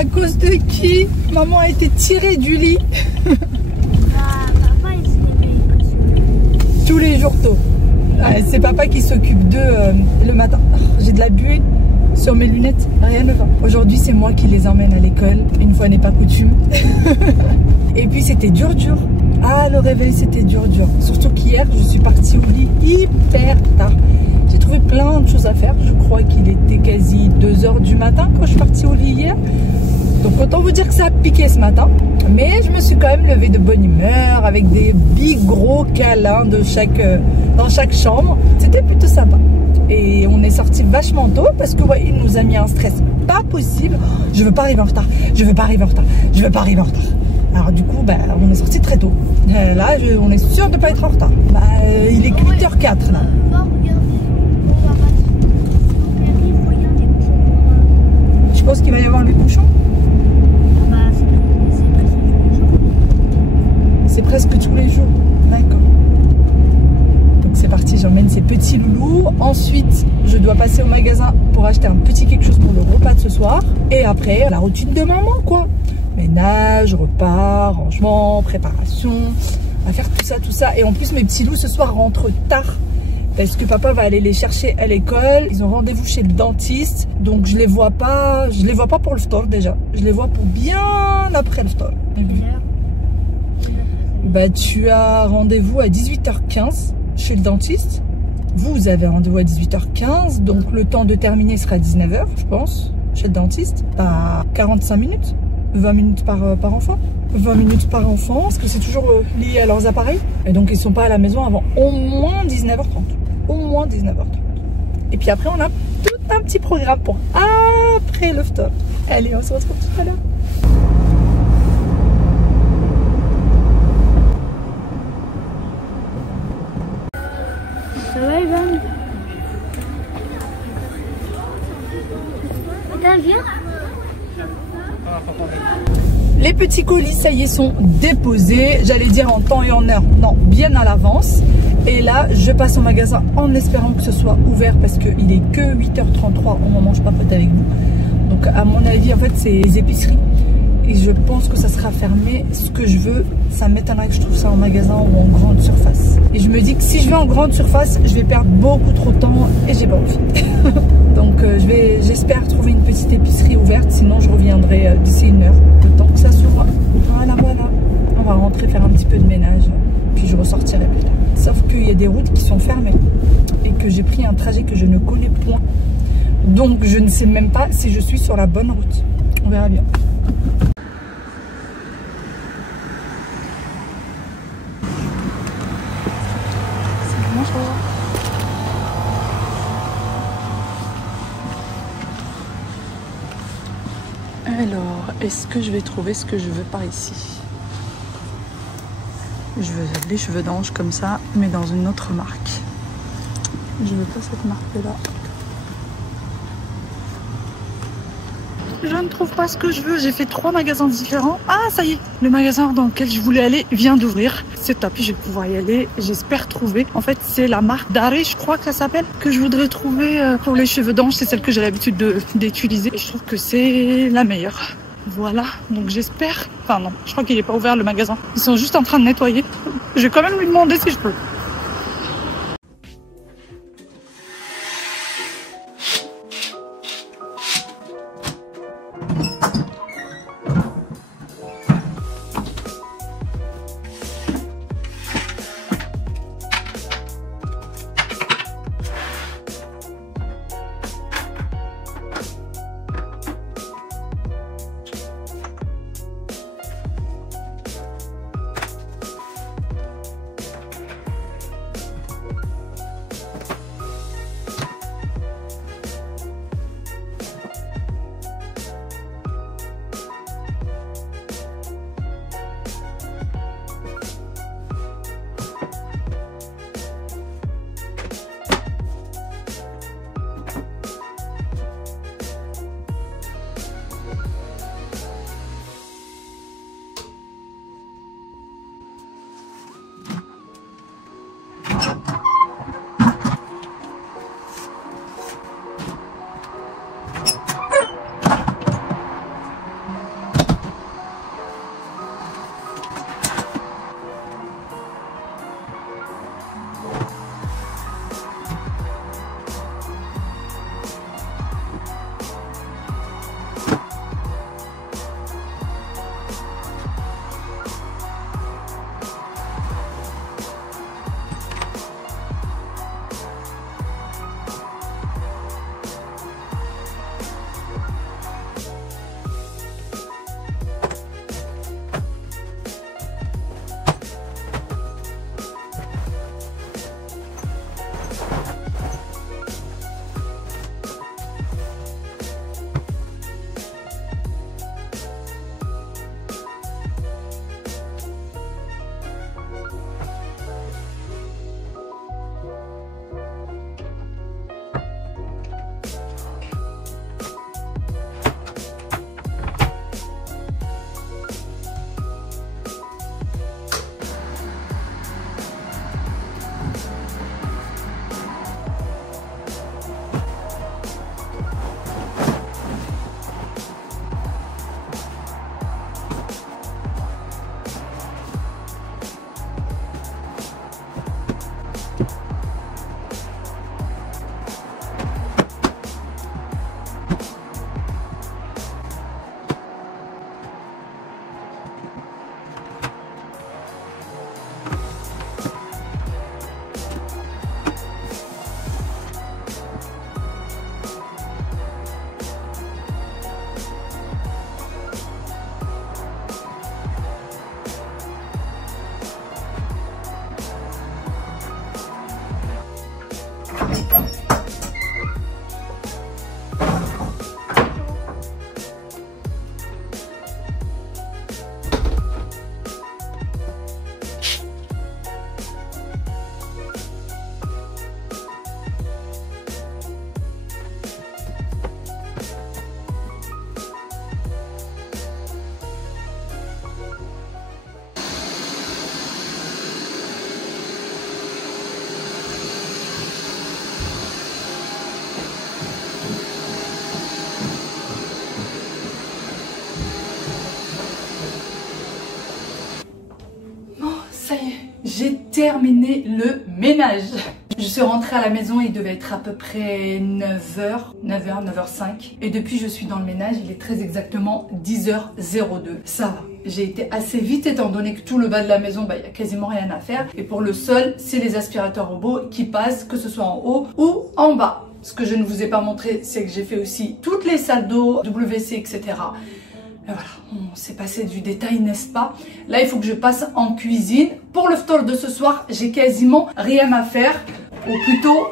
À cause de qui maman a été tirée du lit? Papa, il s'est réveillé. Tous les jours tôt. C'est papa qui s'occupe d'eux le matin. J'ai de la buée sur mes lunettes, rien ne va. Aujourd'hui, c'est moi qui les emmène à l'école. Une fois n'est pas coutume. Et puis, c'était dur. Ah, le réveil, c'était dur. Surtout qu'hier, je suis partie au lit hyper tard. J'ai trouvé plein de choses à faire. Je crois qu'il était quasi 2 h du matin quand je suis partie au lit hier. Donc autant vous dire que ça a piqué ce matin. Mais je me suis quand même levée de bonne humeur avec des gros câlins dans chaque chambre. C'était plutôt sympa. Et on est sorti vachement tôt parce que ouais, il nous a mis un stress pas possible. Je veux pas arriver en retard. Alors du coup, on est sorti très tôt. Là, on est sûr de pas être en retard. Il est 8 h 04 là. Je pense qu'il va y avoir les bouchons. C'est presque tous les jours. D'accord. Donc c'est parti, j'emmène ces petits loulous. Ensuite, je dois passer au magasin pour acheter un petit quelque chose pour le repas de ce soir. Et après, la routine de maman, quoi. Ménage, repas, rangement, préparation. On va faire tout ça. Et en plus, mes petits loups ce soir rentrent tard. Parce que papa va aller les chercher à l'école. Ils ont rendez-vous chez le dentiste. Donc je les vois pas pour le store déjà. Je les vois pour bien après le store. Tu as rendez-vous à 18 h 15 chez le dentiste. Vous avez rendez-vous à 18 h 15. Donc le temps de terminer sera 19 h, je pense, chez le dentiste. 45 minutes. 20 minutes par enfant. 20 minutes par enfant, parce que c'est toujours lié à leurs appareils. Et donc ils sont pas à la maison avant au moins 19 h 30. Au moins 19 h 30. Et puis après, on a tout un petit programme pour après le stop. Allez, on se retrouve tout à l'heure. Ça va, Ivan? T'as bien? Les petits colis, ça y est, sont déposés. J'allais dire en temps et en heure. Non, bien à l'avance. Et là, je passe au magasin en espérant que ce soit ouvert parce qu'il est que 8 h 33 au moment où je papote avec vous. Donc, à mon avis, en fait, c'est les épiceries. Et je pense que ça sera fermé. Ce que je veux, ça m'étonnerait que je trouve ça en magasin ou en grande surface. Et je me dis que si je vais en grande surface, je vais perdre beaucoup trop de temps et j'ai pas envie. Donc j'espère trouver une petite épicerie ouverte, sinon je reviendrai d'ici 1 heure, le temps que ça s'ouvre. Voilà. On va rentrer faire un petit peu de ménage, puis je ressortirai plus tard. Sauf qu'il y a des routes qui sont fermées et que j'ai pris un trajet que je ne connais point. Donc je ne sais même pas si je suis sur la bonne route. On verra bien. Alors, est-ce que je vais trouver ce que je veux par ici? Je veux les cheveux d'ange comme ça, mais dans une autre marque. Je veux pas cette marque-là. Je ne trouve pas ce que je veux. J'ai fait 3 magasins différents. Ah, ça y est, le magasin dans lequel je voulais aller vient d'ouvrir. C'est top, je vais pouvoir y aller. J'espère trouver. En fait, c'est la marque Daré, je crois que ça s'appelle, que je voudrais trouver pour les cheveux d'ange. C'est celle que j'ai l'habitude d'utiliser. Et je trouve que c'est la meilleure. Voilà, donc j'espère. Enfin non, je crois qu'il n'est pas ouvert le magasin. Ils sont juste en train de nettoyer. Je vais quand même lui demander si je peux. terminé le ménage. Je suis rentrée à la maison, il devait être à peu près 9h05. Et depuis, je suis dans le ménage, il est très exactement 10h02. Ça va. J'ai été assez vite étant donné que tout le bas de la maison, il y a quasiment rien à faire. Et pour le sol, c'est les aspirateurs robots qui passent, que ce soit en haut ou en bas. Ce que je ne vous ai pas montré, c'est que j'ai fait aussi toutes les salles d'eau, WC, etc. Et voilà, on s'est passé du détail, n'est-ce pas? Là, il faut que je passe en cuisine. Pour le phtor de ce soir, j'ai quasiment rien à faire. Ou plutôt,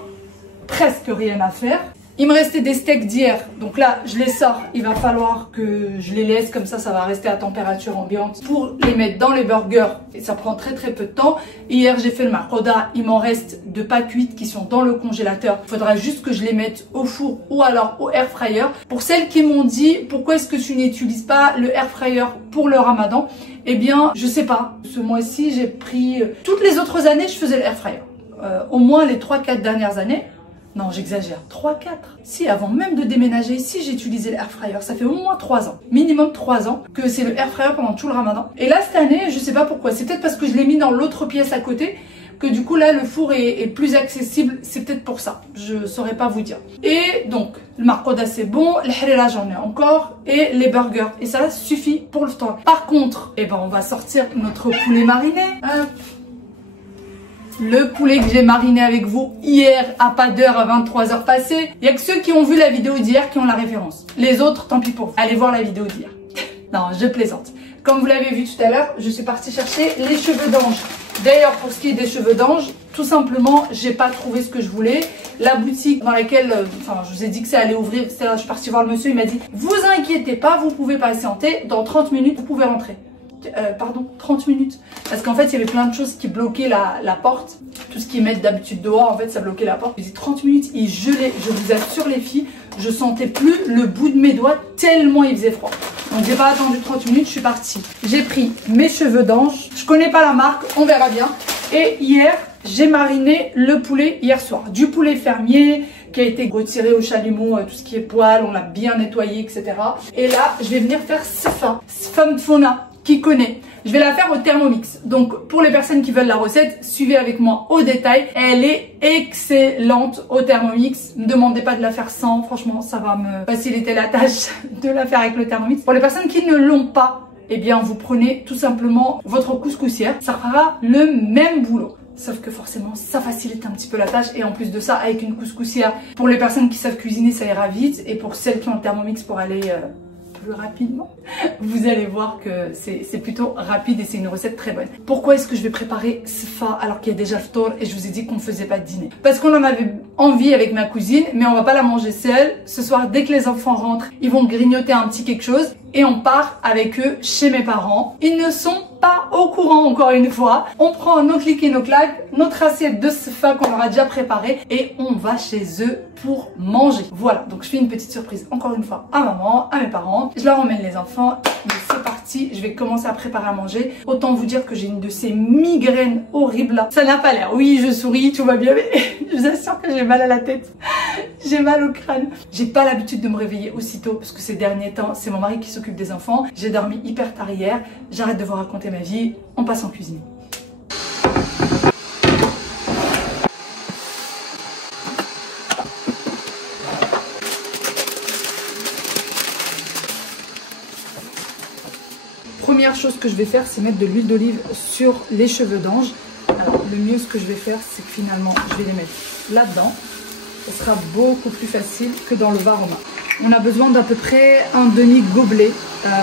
presque rien à faire. Il me restait des steaks d'hier, donc là je les sors, il va falloir que je les laisse comme ça va rester à température ambiante pour les mettre dans les burgers et ça prend très peu de temps. Hier j'ai fait le marcoda, il m'en reste de pâtes cuites qui sont dans le congélateur, il faudra juste que je les mette au four ou alors au air fryer. Pour celles qui m'ont dit pourquoi est-ce que tu n'utilises pas le air fryer pour le ramadan, eh bien je sais pas, ce mois-ci j'ai pris, toutes les autres années je faisais le air fryer, au moins les 3-4 dernières années. Non, j'exagère. 3-4. Si, avant même de déménager ici, j'ai utilisé l'air fryer. Ça fait au moins 3 ans. Minimum 3 ans que c'est le air fryer pendant tout le ramadan. Et là, cette année, je sais pas pourquoi. C'est peut-être parce que je l'ai mis dans l'autre pièce à côté que du coup, là, le four est plus accessible. C'est peut-être pour ça. Je saurais pas vous dire. Et donc, le marcoda, c'est bon. Le harira, j'en ai encore. Et les burgers. Et ça suffit pour le temps. Par contre, eh ben, on va sortir notre poulet mariné. Le poulet que j'ai mariné avec vous hier à pas d'heure à 23h passées. Il n'y a que ceux qui ont vu la vidéo d'hier qui ont la référence. Les autres, tant pis pour vous. Allez voir la vidéo d'hier. Non, je plaisante. Comme vous l'avez vu tout à l'heure, je suis partie chercher les cheveux d'ange. D'ailleurs, pour ce qui est des cheveux d'ange, tout simplement, j'ai pas trouvé ce que je voulais. La boutique dans laquelle, je vous ai dit que ça allait ouvrir, je suis partie voir le monsieur, il m'a dit, vous inquiétez pas, vous pouvez patienter, dans 30 minutes, vous pouvez rentrer. Pardon, 30 minutes. Parce qu'en fait, il y avait plein de choses qui bloquaient la porte. Tout ce qu'ils mettent d'habitude dehors, en fait, ça bloquait la porte. J'ai dit 30 minutes, il gelait. Je vous assure, les filles, je sentais plus le bout de mes doigts tellement il faisait froid. Donc, j'ai pas attendu 30 minutes, je suis partie. J'ai pris mes cheveux d'ange. Je connais pas la marque, on verra bien. Et hier, j'ai mariné le poulet hier soir. Du poulet fermier qui a été retiré au chalumeau, tout ce qui est poil, on l'a bien nettoyé, etc. Et là, je vais venir faire Sfa Mtfouna. Qui connaît. Je vais la faire au Thermomix. Donc pour les personnes qui veulent la recette, suivez avec moi au détail. Elle est excellente au Thermomix. Ne demandez pas de la faire sans. Franchement, ça va me faciliter la tâche de la faire avec le Thermomix. Pour les personnes qui ne l'ont pas, eh bien vous prenez tout simplement votre couscoussière. Ça fera le même boulot. Sauf que forcément, ça facilite un petit peu la tâche. Et en plus de ça, avec une couscoussière, pour les personnes qui savent cuisiner, ça ira vite. Et pour celles qui ont le Thermomix pour aller plus rapidement, vous allez voir que c'est plutôt rapide et c'est une recette très bonne. Pourquoi est-ce que je vais préparer Sfa alors qu'il y a déjà le phtor et je vous ai dit qu'on ne faisait pas de dîner? Parce qu'on en avait envie avec ma cousine, mais on va pas la manger seule. Ce soir, dès que les enfants rentrent, ils vont grignoter un petit quelque chose et on part avec eux chez mes parents. Ils ne sont pas au courant encore une fois. On prend nos clics et nos claques, notre assiette de Sfa qu'on leur a déjà préparée et on va chez eux pour manger. Voilà, donc je fais une petite surprise encore une fois à maman, à mes parents. Je leur emmène les enfants, mais c'est parti, je vais commencer à préparer à manger. Autant vous dire que j'ai une de ces migraines horribles là. Ça n'a pas l'air, oui je souris, tout va bien, mais je vous assure que j'ai mal à la tête. J'ai mal au crâne. J'ai pas l'habitude de me réveiller aussitôt parce que ces derniers temps, c'est mon mari qui s'occupe des enfants. J'ai dormi hyper tard hier. J'arrête de vous raconter ma vie. On passe en cuisine. Première chose que je vais faire, c'est mettre de l'huile d'olive sur les cheveux d'ange. Alors, le mieux, ce que je vais faire, c'est que finalement, je vais les mettre là-dedans. Ce sera beaucoup plus facile que dans le varoma. On a besoin d'à peu près un demi-gobelet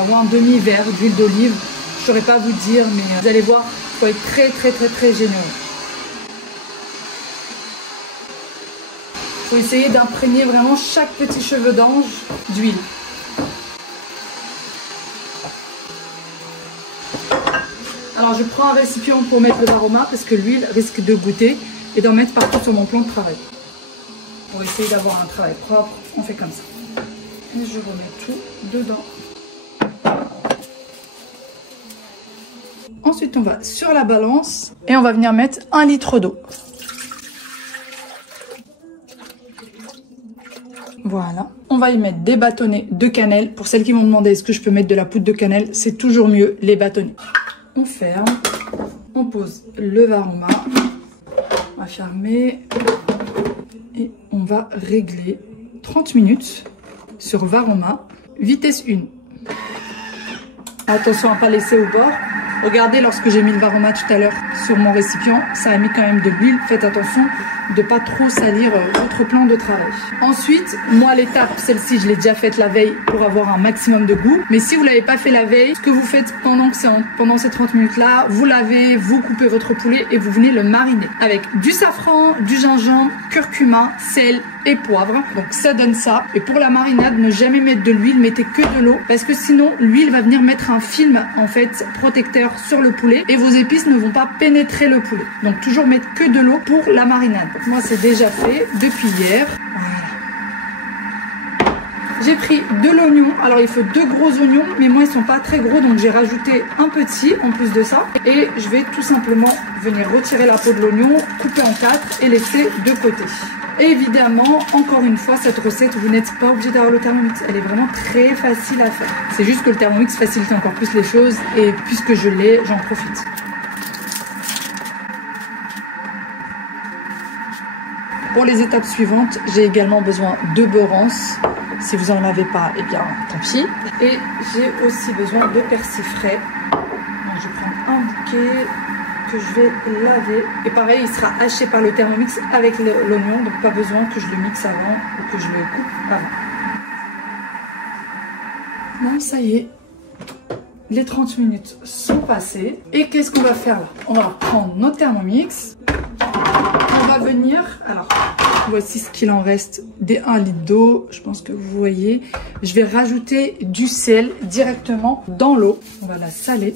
ou un demi-verre d'huile d'olive. Je ne saurais pas vous dire, mais vous allez voir, il faut être très généreux. Il faut essayer d'imprégner vraiment chaque petit cheveu d'ange d'huile. Alors je prends un récipient pour mettre le varoma parce que l'huile risque de goûter et d'en mettre partout sur mon plan de travail. Pour essayer d'avoir un travail propre, on fait comme ça. Et je remets tout dedans. Ensuite, on va sur la balance et on va venir mettre 1 litre d'eau. Voilà. On va y mettre des bâtonnets de cannelle. Pour celles qui m'ont demandé est-ce que je peux mettre de la poudre de cannelle, c'est toujours mieux les bâtonnets. On ferme. on pose le Varoma. On va fermer et on va régler 30 minutes sur Varoma, vitesse 1. Attention à ne pas laisser au bord. Regardez, lorsque j'ai mis le Varoma tout à l'heure sur mon récipient, ça a mis quand même de l'huile. Faites attention de ne pas trop salir votre plan de travail. Ensuite, moi l'étape, celle-ci, je l'ai déjà faite la veille pour avoir un maximum de goût. Mais si vous ne l'avez pas fait la veille, ce que vous faites pendant ces 30 minutes-là, vous lavez, vous coupez votre poulet et vous venez le mariner avec du safran, du gingembre, curcuma, sel et poivre. Donc ça donne ça. Et pour la marinade, ne jamais mettre de l'huile, mettez que de l'eau parce que sinon l'huile va venir mettre un film en fait protecteur sur le poulet et vos épices ne vont pas pénétrer le poulet. Donc toujours mettre que de l'eau pour la marinade. Moi c'est déjà fait depuis hier. Voilà. J'ai pris de l'oignon. Alors il faut 2 gros oignons, mais moi ils sont pas très gros, donc j'ai rajouté un petit en plus de ça. Et je vais tout simplement venir retirer la peau de l'oignon, couper en 4 et laisser de côté. Évidemment, encore une fois, cette recette, vous n'êtes pas obligé d'avoir le Thermomix. Elle est vraiment très facile à faire. C'est juste que le Thermomix facilite encore plus les choses et puisque je l'ai, j'en profite. Pour les étapes suivantes, j'ai également besoin de beurrance. Si vous n'en avez pas, eh bien, tant pis. Et j'ai aussi besoin de persil frais. Donc, je prends un bouquet que je vais laver. Et pareil, il sera haché par le Thermomix avec l'oignon, donc pas besoin que je le mixe avant ou que je le coupe avant. Bon, ça y est, les 30 minutes sont passées. Et qu'est-ce qu'on va faire là? On va prendre notre Thermomix. On va venir, alors voici ce qu'il en reste des 1 litre d'eau, je pense que vous voyez. Je vais rajouter du sel directement dans l'eau. On va la saler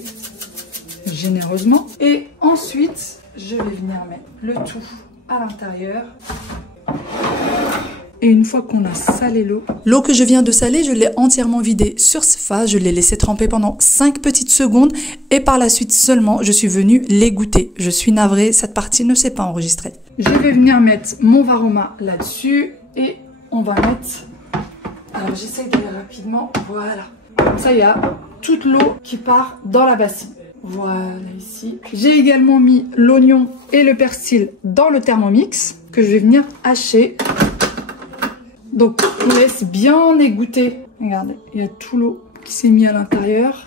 généreusement. Et ensuite, je vais venir mettre le tout à l'intérieur. Et une fois qu'on a salé l'eau que je viens de saler, je l'ai entièrement vidée sur ce face. Je l'ai laissé tremper pendant 5 petites secondes. Et par la suite seulement, je suis venue l'égoutter. Je suis navrée, cette partie ne s'est pas enregistrée. Je vais venir mettre mon Varoma là-dessus. Et on va mettre... Alors j'essaie d'aller rapidement. Voilà. Comme ça, il y a toute l'eau qui part dans la bassine. Voilà ici. J'ai également mis l'oignon et le persil dans le Thermomix que je vais venir hacher. Donc on laisse bien égoutter. Regardez, il y a tout l'eau qui s'est mis à l'intérieur.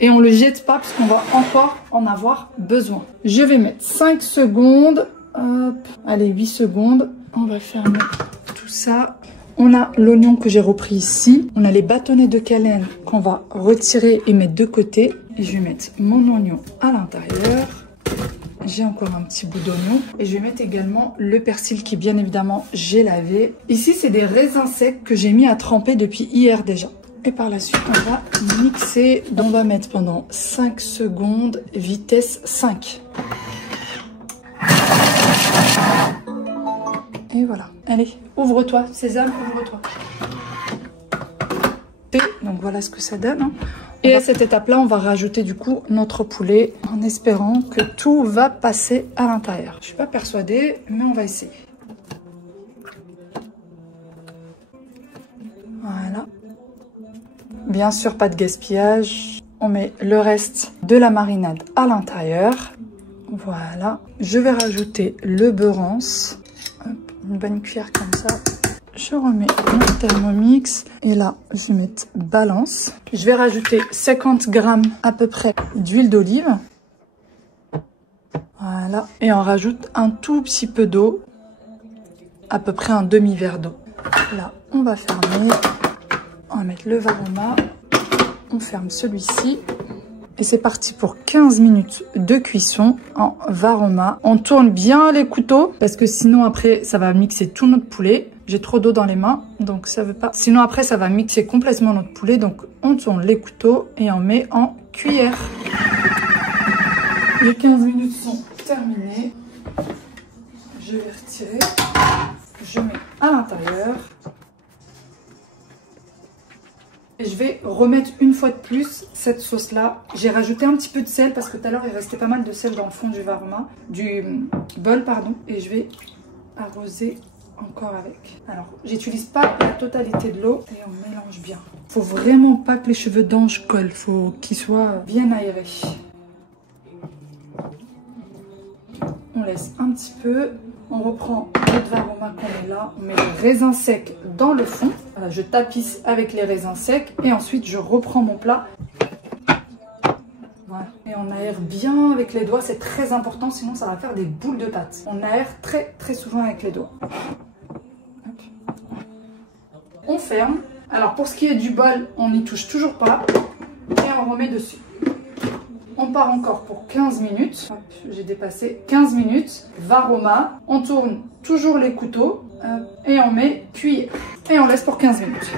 Et on ne le jette pas parce qu'on va encore en avoir besoin. Je vais mettre 5 secondes. Hop, allez, 8 secondes. On va fermer tout ça. On a l'oignon que j'ai repris ici. On a les bâtonnets de cayenne qu'on va retirer et mettre de côté. Et je vais mettre mon oignon à l'intérieur. J'ai encore un petit bout d'oignon. Et je vais mettre également le persil qui, bien évidemment, j'ai lavé. Ici, c'est des raisins secs que j'ai mis à tremper depuis hier déjà. Et par la suite, on va mixer. On va mettre pendant 5 secondes, vitesse 5. Et voilà. Allez, ouvre-toi, Sésame, ouvre-toi. Donc voilà ce que ça donne. Hein. Et à cette étape-là, on va rajouter du coup notre poulet en espérant que tout va passer à l'intérieur. Je ne suis pas persuadée, mais on va essayer. Voilà. Bien sûr, pas de gaspillage. On met le reste de la marinade à l'intérieur. Voilà. Je vais rajouter le beurrance. Hop, une bonne cuillère comme ça. Je remets mon Thermomix et là, je vais mettre balance. Je vais rajouter 50 grammes à peu près d'huile d'olive. Voilà. Et on rajoute un tout petit peu d'eau, à peu près un demi-verre d'eau. Là, on va fermer. On va mettre le Varoma. On ferme celui-ci. Et c'est parti pour 15 minutes de cuisson en Varoma. On tourne bien les couteaux parce que sinon après ça va mixer tout notre poulet. J'ai trop d'eau dans les mains donc ça veut pas. Sinon après ça va mixer complètement notre poulet. Donc on tourne les couteaux et on met en cuillère. Les 15 minutes sont terminées. Je vais retirer. Je mets à l'intérieur. Et je vais remettre une fois de plus cette sauce là. J'ai rajouté un petit peu de sel parce que tout à l'heure il restait pas mal de sel dans le fond du Varoma, du bol pardon. Et je vais arroser encore avec. Alors j'utilise pas la totalité de l'eau et on mélange bien. Faut vraiment pas que les cheveux d'ange collent, faut qu'ils soient bien aérés. laisse un petit peu. On reprend notre varoma qu'on met là. On met les raisins secs dans le fond. Voilà, je tapisse avec les raisins secs. Et ensuite, je reprends mon plat. Voilà. Et on aère bien avec les doigts. C'est très important, sinon ça va faire des boules de pâte. On aère très très souvent avec les doigts. Hop. On ferme. Alors pour ce qui est du bol, on n'y touche toujours pas. Et on remet dessus. On part encore pour 15 minutes. J'ai dépassé 15 minutes. Varoma. On tourne toujours les couteaux. Et on met cuillère. Et on laisse pour 15 minutes.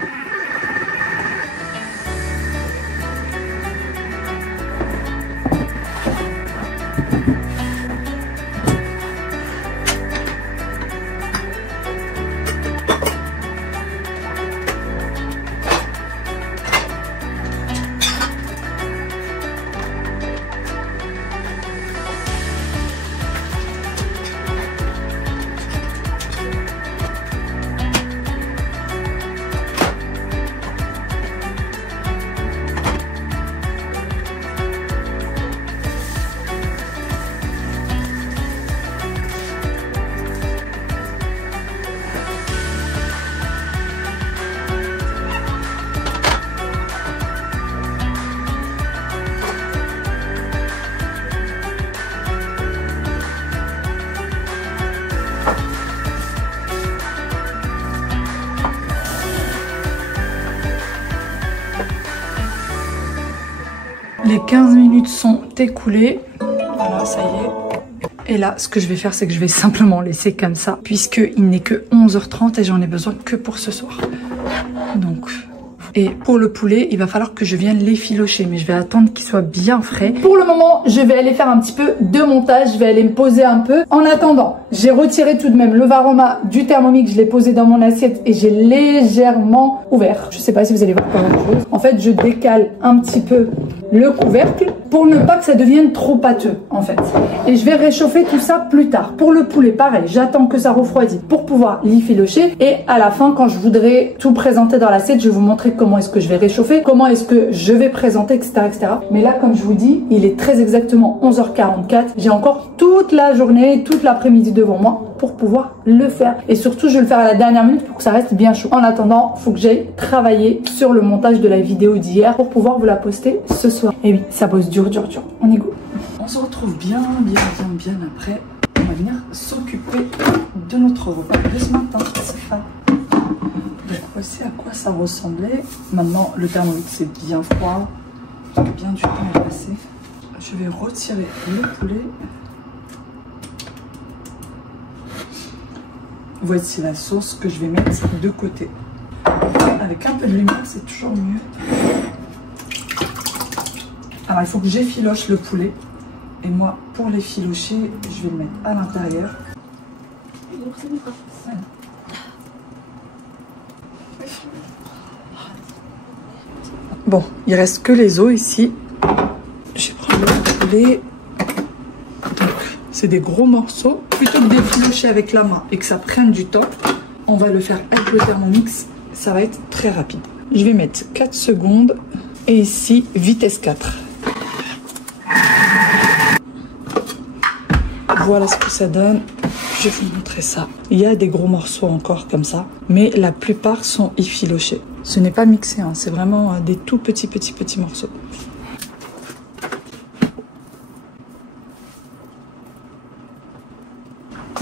Les 15 minutes sont écoulées. Voilà, ça y est. Et là, ce que je vais faire, c'est que je vais simplement laisser comme ça, puisqu'il n'est que 11h30 et j'en ai besoin que pour ce soir. Donc... Et pour le poulet, il va falloir que je vienne l'effilocher, mais je vais attendre qu'il soit bien frais. Pour le moment, je vais aller faire un petit peu de montage, je vais aller me poser un peu. En attendant, j'ai retiré tout de même le varoma du Thermomix, je l'ai posé dans mon assiette et j'ai légèrement ouvert. Je sais pas si vous allez voir pas grand chose. En fait, je décale un petit peu le couvercle pour ne pas que ça devienne trop pâteux en fait. Et je vais réchauffer tout ça plus tard. Pour le poulet, pareil, j'attends que ça refroidisse pour pouvoir l'effilocher. Et à la fin, quand je voudrais tout présenter dans l'assiette, je vais vous montrer comment est-ce que je vais réchauffer, comment est-ce que je vais présenter, etc., etc. Mais là, comme je vous dis, il est très exactement 11h44. J'ai encore toute la journée, toute l'après-midi devant moi pour pouvoir le faire. Et surtout, je vais le faire à la dernière minute pour que ça reste bien chaud. En attendant, il faut que j'aille travailler sur le montage de la vidéo d'hier pour pouvoir vous la poster ce soir. Et oui, ça bosse dur. On y go. On se retrouve bien après. On va venir s'occuper de notre repas de ce matin. C'est ça. Voici à quoi ça ressemblait. Maintenant, le Thermomix est bien froid. Bien du temps est passé. Je vais retirer le poulet. Voici la sauce que je vais mettre de côté. Avec un peu de lumière, c'est toujours mieux. Alors, il faut que j'effiloche le poulet. Et moi, pour l'effilocher, je vais le mettre à l'intérieur. Bon, il reste que les os ici. Je vais prendre le poulet. Donc, c'est des gros morceaux. Plutôt que d'effilocher avec la main et que ça prenne du temps, on va le faire avec le Thermomix. Ça va être très rapide. Je vais mettre 4 secondes. Et ici, vitesse 4. Voilà ce que ça donne. Je vais vous montrer ça. Il y a des gros morceaux encore comme ça, mais la plupart sont effilochés. Ce n'est pas mixé, hein, c'est vraiment des tout petits morceaux.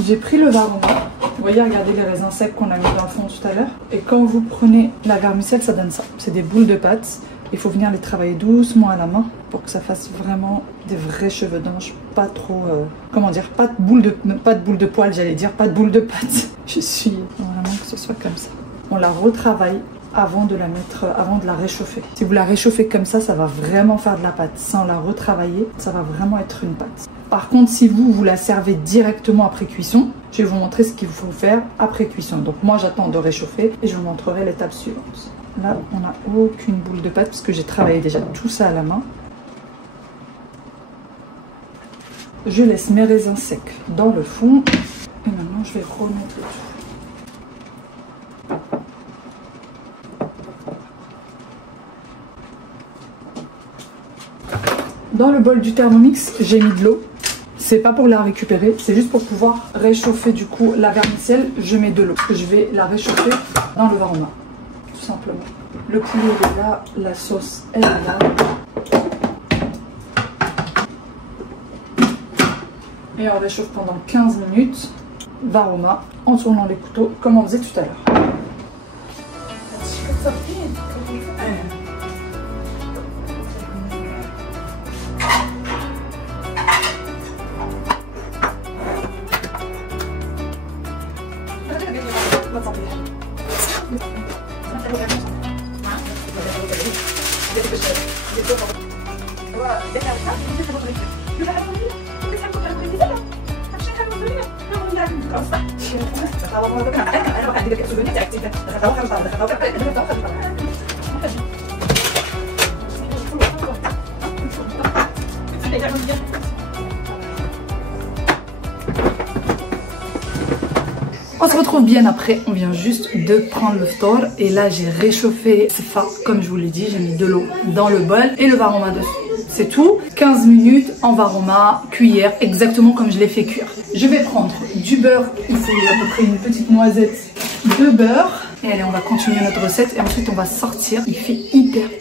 J'ai pris le varoma. Vous voyez, regardez les raisins secs qu'on a mis dans le fond tout à l'heure. Et quand vous prenez la vermicelle, ça donne ça. C'est des boules de pâte. Il faut venir les travailler doucement à la main pour que ça fasse vraiment des vrais cheveux d'ange. Pas trop, comment dire, pas de boule de poil, j'allais dire, pas de boule de pâte. Je suis vraiment que ce soit comme ça. On la retravaille avant de la mettre, avant de la réchauffer. Si vous la réchauffez comme ça va vraiment faire de la pâte. Sans la retravailler, ça va vraiment être une pâte. Par contre, si vous la servez directement après cuisson, je vais vous montrer ce qu'il faut faire après cuisson. Donc moi, j'attends de réchauffer et je vous montrerai l'étape suivante. Là, on n'a aucune boule de pâte parce que j'ai travaillé déjà tout ça à la main. Je laisse mes raisins secs dans le fond. Et maintenant, je vais remettre le tout. Dans le bol du Thermomix, j'ai mis de l'eau. C'est pas pour la récupérer, c'est juste pour pouvoir réchauffer du coup la vermicelle. Je mets de l'eau, parce que je vais la réchauffer dans le varoma, tout simplement. Le poulet est là, la sauce elle est là. Et on réchauffe pendant 15 minutes, varoma, en tournant les couteaux comme on faisait tout à l'heure. On se retrouve bien après, on vient juste de prendre le ftor et là j'ai réchauffé sifa comme je vous l'ai dit, j'ai mis de l'eau dans le bol et le varoma dessus. C'est tout, 15 minutes en varoma, cuillère, exactement comme je l'ai fait cuire. Je vais prendre du beurre, il faut à peu près une petite noisette de beurre. Et allez, on va continuer notre recette et ensuite on va sortir. Il fait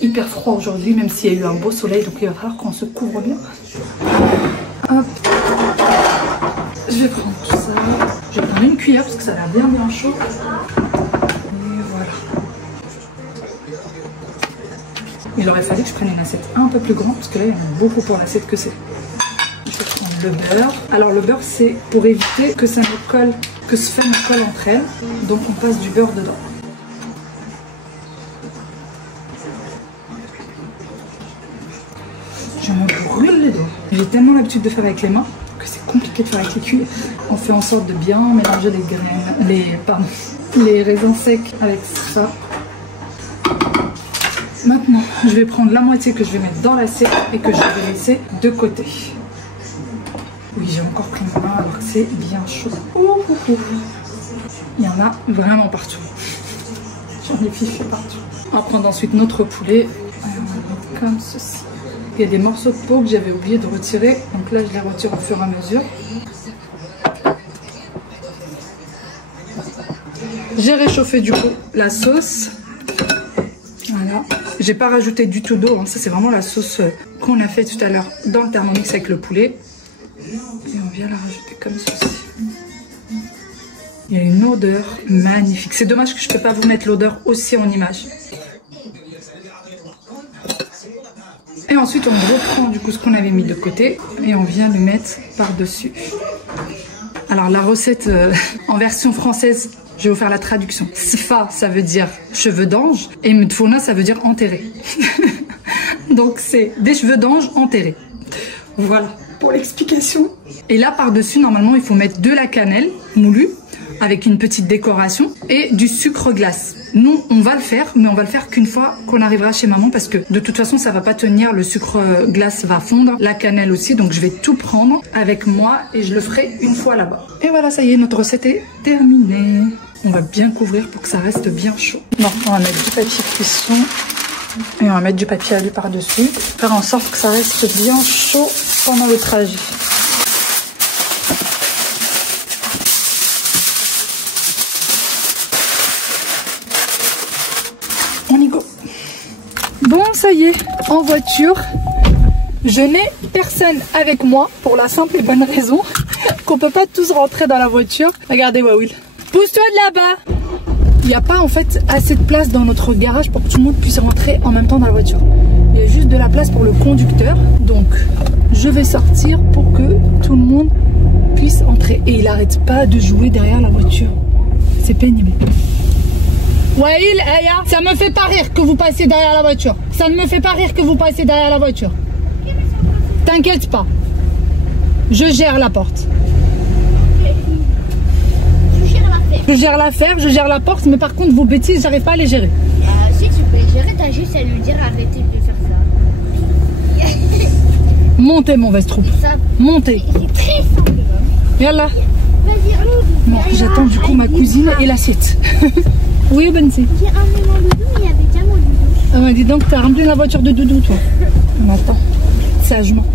hyper froid aujourd'hui, même s'il y a eu un beau soleil, donc il va falloir qu'on se couvre bien. Hop. Je vais prendre tout ça. Je vais prendre une cuillère parce que ça a l'air bien chaud. Et voilà. Il aurait fallu que je prenne une assiette un peu plus grande parce que là il y en a beaucoup pour l'assiette que c'est. Je vais prendre le beurre. Alors le beurre c'est pour éviter que ça me colle, que ce fait me colle entre elles. Donc on passe du beurre dedans. Je me brûle les doigts. J'ai tellement l'habitude de faire avec les mains que c'est compliqué de faire avec les cuillères. On fait en sorte de bien mélanger les graines, les raisins secs avec ça. Maintenant, je vais prendre la moitié que je vais mettre dans l'assiette et que je vais laisser de côté. Oui, j'ai encore pris ma main alors que c'est bien chaud. Il y en a vraiment partout. J'en ai fiché partout. On va prendre ensuite notre poulet. On va mettre comme ceci. Il y a des morceaux de peau que j'avais oublié de retirer. Donc là, je les retire au fur et à mesure. J'ai réchauffé du coup la sauce. Voilà. J'ai pas rajouté du tout d'eau. Hein. Ça, c'est vraiment la sauce qu'on a fait tout à l'heure dans le Thermomix avec le poulet. Et on vient la rajouter comme ceci. Il y a une odeur magnifique. C'est dommage que je ne peux pas vous mettre l'odeur aussi en image. Et ensuite, on reprend du coup ce qu'on avait mis de côté et on vient le mettre par-dessus. Alors, la recette en version française, je vais vous faire la traduction. Sifa, ça veut dire cheveux d'ange et Mdfouna, ça veut dire enterré. Donc, c'est des cheveux d'ange enterrés. Voilà pour l'explication. Et là, par-dessus, normalement, il faut mettre de la cannelle moulue avec une petite décoration et du sucre glace. Nous, on va le faire, mais on va le faire qu'une fois qu'on arrivera chez maman parce que de toute façon, ça va pas tenir. Le sucre glace va fondre, la cannelle aussi. Donc, je vais tout prendre avec moi et je le ferai une fois là-bas. Et voilà, ça y est, notre recette est terminée. On va bien couvrir pour que ça reste bien chaud. Non, on va mettre du papier cuisson et on va mettre du papier alu par-dessus. Faire en sorte que ça reste bien chaud pendant le trajet. On y go. Bon, ça y est, en voiture. Je n'ai personne avec moi pour la simple et bonne raison qu'on peut pas tous rentrer dans la voiture. Regardez Wawil. Pousse-toi de là-bas. Il n'y a pas en fait assez de place dans notre garage pour que tout le monde puisse rentrer en même temps dans la voiture. Il y a juste de la place pour le conducteur. Donc, je vais sortir pour que tout le monde puisse entrer. Et il n'arrête pas de jouer derrière la voiture. C'est pénible. Waïl, Aya, ça me fait pas rire que vous passiez derrière la voiture. Ça ne me fait pas rire que vous passiez derrière la voiture. T'inquiète pas. Je gère la porte. Je gère l'affaire, je gère la porte, mais par contre, vos bêtises, j'arrive pas à les gérer. Si tu peux les gérer, t'as juste à lui dire arrêtez de faire ça. Montez, mon Vestrup. Montez. C'est très simple. Yallah. Vas-y, allons-y. Bon, j'attends du coup ma cousine et l'assiette. Oui, Benzi. J'ai ramené mon doudou, mais il y avait déjà mon doudou. Ah, dis donc, t'as rempli la voiture de doudou, toi. On attend. Sagement.